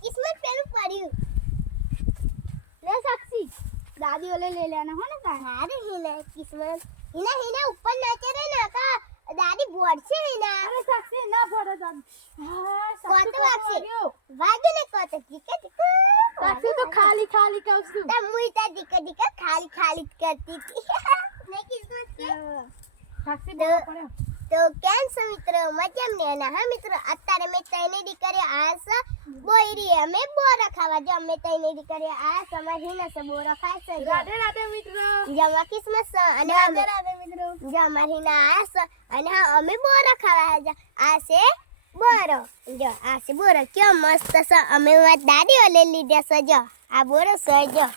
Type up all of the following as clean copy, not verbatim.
કિસ્મત પેલું પડ્યું લે સાક્ષી દાદી ઓલે લઈ લેના હો ને તાર હારે હિને કિસ્મત હિના ઉપર નાચે રે ના કા દાદી બોડશે હિના અરે સાક્ષી ના પડે દાદી હા કોત વાગશે વાગે ને કોત ટીકે ટીકે સાક્ષી તો ખાલી ખાલી કહું છું તા મુઈ તા ટીકે ખાલી કરતી હતી ને કિસ્મત કે સાક્ષી બોલો પડ્યો તો કેમ છો મિત્રો મજામ ને અને હા મિત્રો અત્યારે મેં તઈને દીકરી આસ બોયરી અમે બોરા ખાવા જો અમે તઈને દીકરી આસ અમાર હિના સે બોરા ખાશે રાધે રાધે મિત્રો જમા કિસ્મત અને રાધે રાધે મિત્રો જમા હિના આસ અને હા અમે બોરા ખાવા જા આસે બોરો જો આસે બોરો કેમ મસ્ત છે અમે માર દાદી ઓલે લીધે છે જો આ બોરો છે જો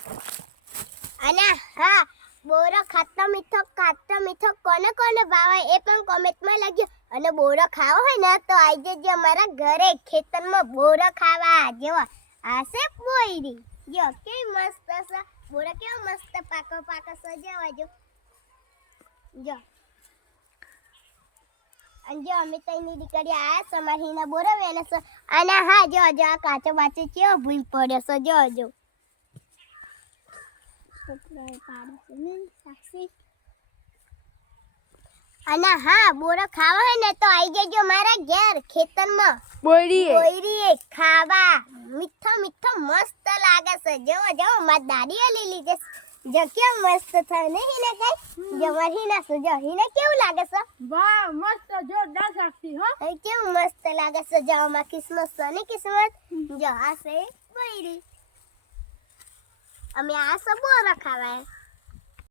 અને હા બોરો ખાટો મીઠો કોને ભાવે એ પણ કોમેન્ટમાં લખજો અને બોરો ખાવો હોય ને તો આવી જજો અમારા ઘરે ખેતરમાં બોરો ખાવા જો આ છે બોયરી જો કેવી મસ્ત છે બોરો કેવો મસ્ત પાકો સજાવા જો અને જો અમે તઈની દીકરી આ સમારીના બોરો વેને છે અને હા જો આ કાચો બાચો કેવો ભૂલ પડ્યો છે જો અને હા બોરો ખાવા હોય ને તો આવી જજો મારા ઘેર ખેતરમાં બોયરી ખાવા મીઠો મસ્ત લાગે છે જો મારી દાદીએ લીલી છે જો કેમ મસ્ત થાય ને હિને કઈ જો મારી હિના છે જો હિને કેવું લાગે છે વાહ મસ્ત જોરદાર સાક્ષી હો કેવું મસ્ત લાગે છે જો માં કિસ્મત છે ને કિસ્મત જો આ છે બોયરી અમે આ સબો રખાવાય